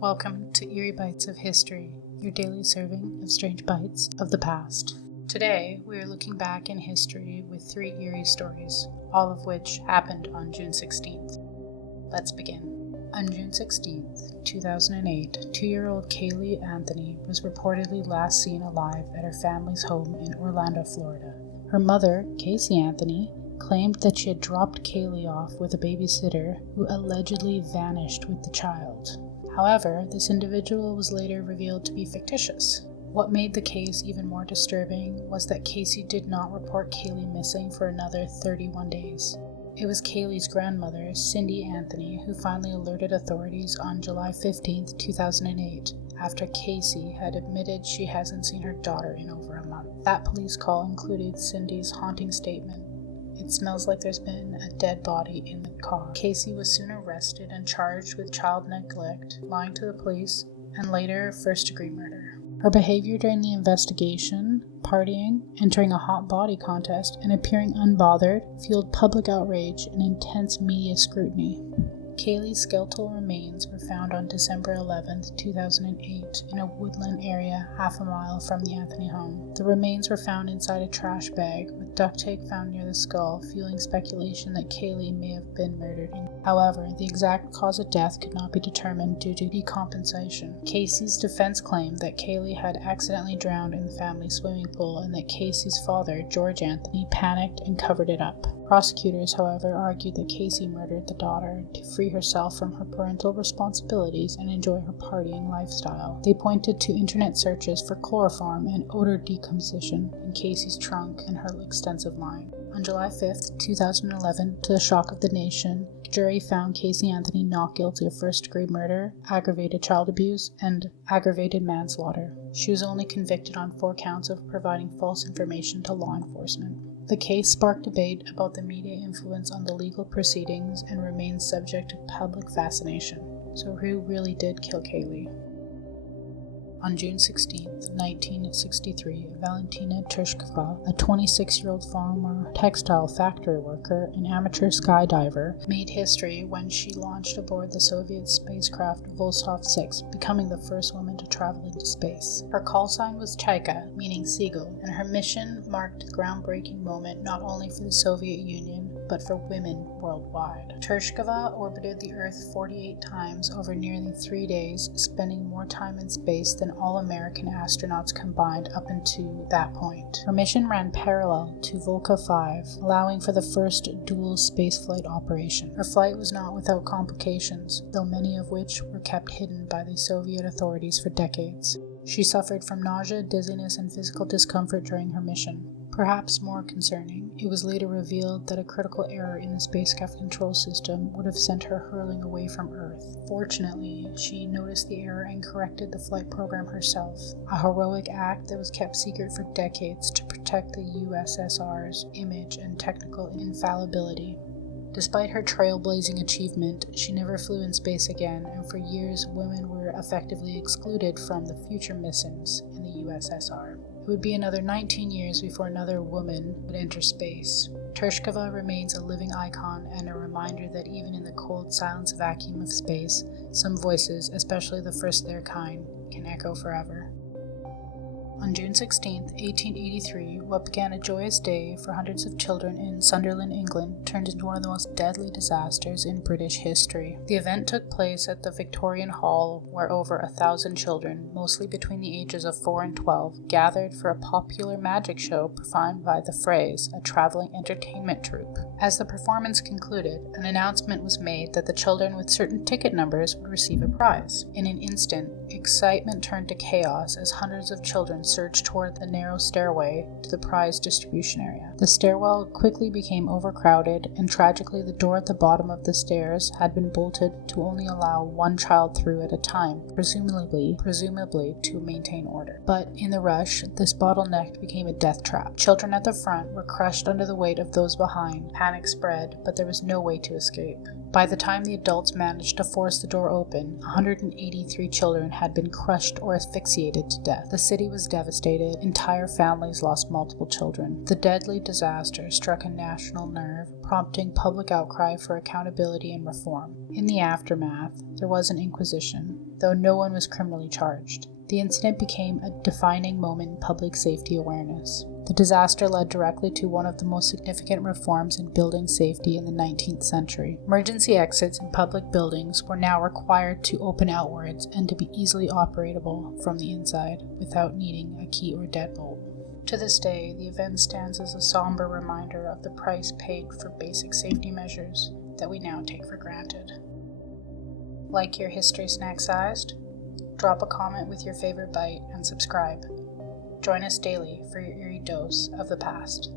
Welcome to Eerie Bites of History, your daily serving of strange bites of the past. Today, we are looking back in history with 3 eerie stories, all of which happened on June 16th. Let's begin. On June 16th, 2008, 2-year-old Caylee Anthony was reportedly last seen alive at her family's home in Orlando, Florida. Her mother, Casey Anthony, claimed that she had dropped Caylee off with a babysitter who allegedly vanished with the child. However, this individual was later revealed to be fictitious. What made the case even more disturbing was that Casey did not report Caylee missing for another 31 days. It was Caylee's grandmother, Cindy Anthony, who finally alerted authorities on July 15, 2008, after Casey had admitted she hasn't seen her daughter in over a month. That police call included Cindy's haunting statement, "It smells like there's been a dead body in the car." Casey was soon arrested and charged with child neglect, lying to the police, and later first-degree murder. Her behavior during the investigation, partying, entering a hot body contest, and appearing unbothered fueled public outrage and intense media scrutiny. Caylee's skeletal remains were found on December 11, 2008, in a woodland area half a mile from the Anthony home. The remains were found inside a trash bag, with duct tape found near the skull, fueling speculation that Caylee may have been murdered. However, the exact cause of death could not be determined due to decompensation. Casey's defense claimed that Caylee had accidentally drowned in the family swimming pool and that Casey's father, George Anthony, panicked and covered it up. Prosecutors, however, argued that Casey murdered the daughter to free herself from her parental responsibilities and enjoy her partying lifestyle. They pointed to internet searches for chloroform and odor decomposition in Casey's trunk and her extensive line. On July 5, 2011, to the shock of the nation, the jury found Casey Anthony not guilty of first-degree murder, aggravated child abuse, and aggravated manslaughter. She was only convicted on 4 counts of providing false information to law enforcement. The case sparked debate about the media influence on the legal proceedings and remains subject to public fascination. So who really did kill Caylee? On June 16, 1963, Valentina Tereshkova, a 26-year-old former textile factory worker and amateur skydiver, made history when she launched aboard the Soviet spacecraft Vostok 6, becoming the first woman to travel into space. Her call sign was Chaika, meaning seagull, and her mission marked a groundbreaking moment not only for the Soviet Union, but for women worldwide. Tereshkova orbited the Earth 48 times over nearly 3 days, spending more time in space than all American astronauts combined up until that point. Her mission ran parallel to Volca 5, allowing for the first dual spaceflight operation. Her flight was not without complications, though many of which were kept hidden by the Soviet authorities for decades. She suffered from nausea, dizziness, and physical discomfort during her mission. Perhaps more concerning, it was later revealed that a critical error in the spacecraft control system would have sent her hurling away from Earth. Fortunately, she noticed the error and corrected the flight program herself, a heroic act that was kept secret for decades to protect the USSR's image and technical infallibility. Despite her trailblazing achievement, she never flew in space again, and for years women were effectively excluded from the future missions in the USSR. It would be another 19 years before another woman would enter space. Tereshkova remains a living icon and a reminder that even in the cold silence vacuum of space, some voices, especially the first of their kind, can echo forever. On June 16, 1883, what began a joyous day for hundreds of children in Sunderland, England, turned into one of the most deadly disasters in British history. The event took place at the Victorian Hall, where over 1,000 children, mostly between the ages of 4 and 12, gathered for a popular magic show performed by the Frays, a traveling entertainment troupe. As the performance concluded, an announcement was made that the children with certain ticket numbers would receive a prize. In an instant, excitement turned to chaos as hundreds of children surged toward the narrow stairway to the prize distribution area. The stairwell quickly became overcrowded, and tragically the door at the bottom of the stairs had been bolted to only allow 1 child through at a time, presumably to maintain order. But in the rush, this bottleneck became a death trap. Children at the front were crushed under the weight of those behind. Panic spread, but there was no way to escape. By the time the adults managed to force the door open, 183 children had been crushed or asphyxiated to death. The city was devastated. Entire families lost multiple children. The deadly disaster struck a national nerve, prompting public outcry for accountability and reform. In the aftermath, there was an inquisition. though no one was criminally charged. The incident became a defining moment in public safety awareness. The disaster led directly to one of the most significant reforms in building safety in the 19th century. Emergency exits in public buildings were now required to open outwards and to be easily operatable from the inside without needing a key or deadbolt. To this day, the event stands as a somber reminder of the price paid for basic safety measures that we now take for granted. Like your history snack-sized? Drop a comment with your favorite bite and subscribe. Join us daily for your eerie dose of the past.